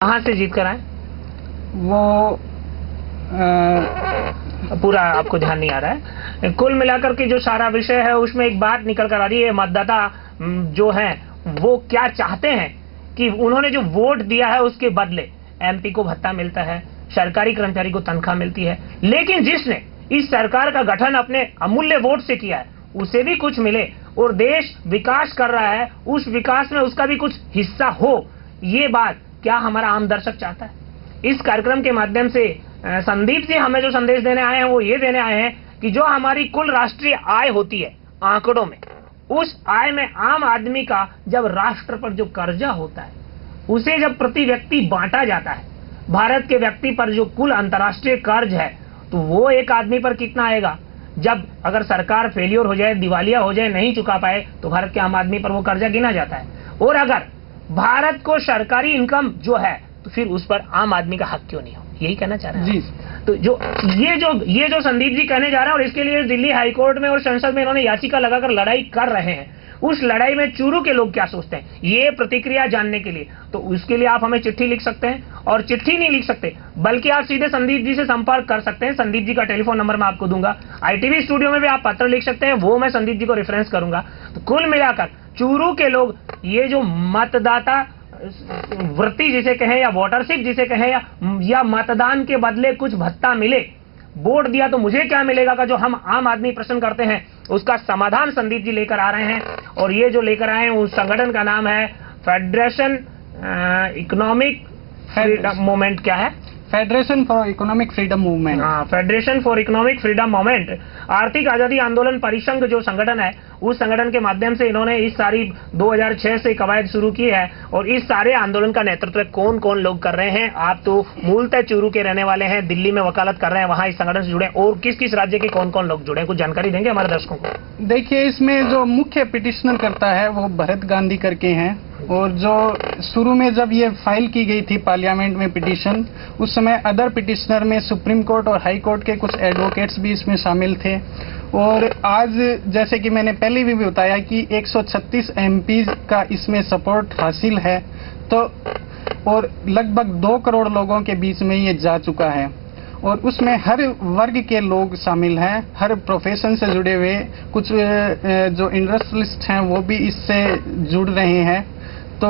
कहाँ से जीत कर आए? वो पूरा आपको ध्यान नहीं आ रहा है। कुल मिलाकर के जो सारा विषय है उसमें एक बात निकल कर आ रही है, मतदाता जो हैं वो क्या चाहते हैं कि उन्होंने जो वोट दिया है उसके बदले एमपी को भत्ता मिलता है, सरकारी कर्मचारी को तनख्वाह मिलती है, लेकिन जिसने इस सरकार का गठन अपने अमूल्य वोट से किया है उसे भी कुछ मिले और देश विकास कर रहा है, उस विकास में उसका भी कुछ हिस्सा हो। ये बात क्या हमारा आम दर्शक चाहता है? इस कार्यक्रम के माध्यम से संदीप जी हमें जो संदेश देने आए हैं वो ये देने आए हैं कि जो हमारी कुल राष्ट्रीय आय होती है आंकड़ों में, उस आय में आम आदमी का जब राष्ट्र पर जो कर्जा होता है उसे जब प्रति व्यक्ति बांटा जाता है, भारत के व्यक्ति पर जो कुल अंतर्राष्ट्रीय कर्ज है तो वो एक आदमी पर कितना आएगा? जब अगर सरकार फेलियर हो जाए, दिवालिया हो जाए, नहीं चुका पाए तो भारत के आम आदमी पर वो कर्जा गिना जाता है। और अगर भारत को सरकारी इनकम जो है तो फिर उस पर आम आदमी का हक क्यों नहीं हो? यही कहना चाह रहे हैं जी। तो ये जो संदीप जी कहने जा रहे हैं और इसके लिए दिल्ली हाईकोर्ट में और संसद में इन्होंने याचिका लगाकर लड़ाई कर रहे हैं, उस लड़ाई में चूरू के लोग क्या सोचते हैं ये प्रतिक्रिया जानने के लिए तो उसके लिए आप हमें चिट्ठी लिख सकते हैं, और चिट्ठी नहीं लिख सकते बल्कि आप सीधे संदीप जी से संपर्क कर सकते हैं। संदीप जी का टेलीफोन नंबर मैं आपको दूंगा, ITV स्टूडियो में भी आप पत्र लिख सकते हैं, वो मैं संदीप जी को रेफरेंस करूंगा। तो कुल मिलाकर चूरू के लोग ये जो मतदाता वृत्ति जिसे कहें या वोटरशिप जिसे कहें या मतदान के बदले कुछ भत्ता मिले, वोट दिया तो मुझे क्या मिलेगा का जो हम आम आदमी प्रश्न करते हैं उसका समाधान संदीप जी लेकर आ रहे हैं। और ये जो लेकर आए हैं उस संगठन का नाम है फेडरेशन इकोनॉमिक फ्रीडम मूवमेंट। क्या है? Federation for economic freedom movement. हाँ, federation for economic freedom movement, आर्थिक आजादी आंदोलन परिसंघ जो संगठन है उस संगठन के माध्यम से इन्होंने इस सारी 2006 से कवायद शुरू की है। और इस सारे आंदोलन का नेतृत्व कौन कौन लोग कर रहे हैं? आप तो मूलतः चूरू के रहने वाले हैं, दिल्ली में वकालत कर रहे हैं, वहां इस संगठन से जुड़े, और किस किस राज्य के कौन कौन लोग जुड़े हैं? कुछ जानकारी देंगे हमारे दर्शकों को? देखिए, इसमें जो मुख्य पिटिशनर करता है वो भरत गांधी करके हैं, और जो शुरू में जब ये फाइल की गई थी पार्लियामेंट में पिटीशन, उस समय अदर पिटिशनर में सुप्रीम कोर्ट और हाई कोर्ट के कुछ एडवोकेट्स भी इसमें शामिल थे। और आज जैसे कि मैंने पहले भी बताया कि 136 MP का इसमें सपोर्ट हासिल है, तो और लगभग 2 करोड़ लोगों के बीच में ये जा चुका है। और उसमें हर वर्ग के लोग शामिल हैं, हर प्रोफेशन से जुड़े हुए, कुछ जो इंडस्ट्रियलिस्ट हैं वो भी इससे जुड़ रहे हैं। तो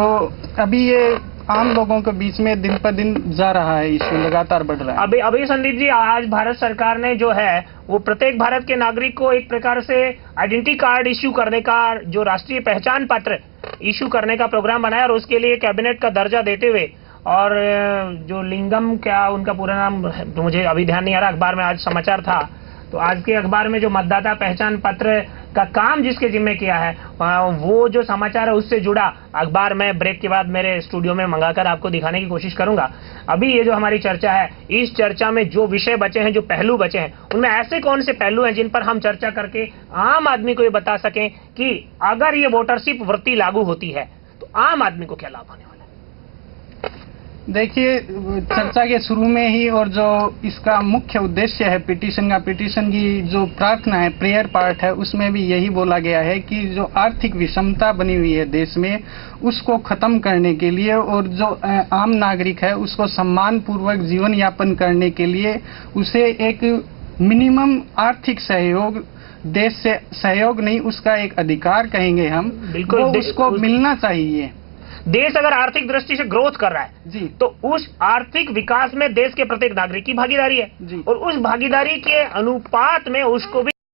अभी ये आम लोगों के बीच में दिन पर दिन जा रहा है, इसमें लगातार बढ़ रहा है। अभी संदीप जी, आज भारत सरकार ने जो है वो प्रत्येक भारत के नागरिक को एक प्रकार से आइडेंटिटी कार्ड इश्यू करने का, जो राष्ट्रीय पहचान पत्र इश्यू करने का प्रोग्राम बनाया, और उसके लिए कैबिनेट का दर्जा देते हुए, और जो लिंगम, क्या उनका पूरा नाम तो मुझे अभी ध्यान नहीं आ रहा, अखबार में आज समाचार था, तो आज के अखबार में जो मतदाता पहचान पत्र का काम जिसके जिम्मे किया है वो जो समाचार है उससे जुड़ा अखबार में ब्रेक के बाद मेरे स्टूडियो में मंगाकर आपको दिखाने की कोशिश करूंगा। अभी ये जो हमारी चर्चा है, इस चर्चा में जो विषय बचे हैं, जो पहलू बचे हैं, उनमें ऐसे कौन से पहलू हैं जिन पर हम चर्चा करके आम आदमी को ये बता सकें कि अगर ये वोटरशिप वृत्ति लागू होती है तो आम आदमी को क्या लाभ होने वाला है? देखिए, चर्चा के शुरू में ही और जो इसका मुख्य उद्देश्य है पिटीशन की जो प्रार्थना है, प्रेयर पार्ट है, उसमें भी यही बोला गया है कि जो आर्थिक विषमता बनी हुई है देश में उसको खत्म करने के लिए, और जो आम नागरिक है उसको सम्मान पूर्वक जीवन यापन करने के लिए उसे एक मिनिमम आर्थिक सहयोग, देश से सहयोग नहीं, उसका एक अधिकार कहेंगे हम, बिल्कुल उसको मिलना चाहिए। देश अगर आर्थिक दृष्टि से ग्रोथ कर रहा है जी, तो उस आर्थिक विकास में देश के प्रत्येक नागरिक की भागीदारी है, और उस भागीदारी के अनुपात में उसको भी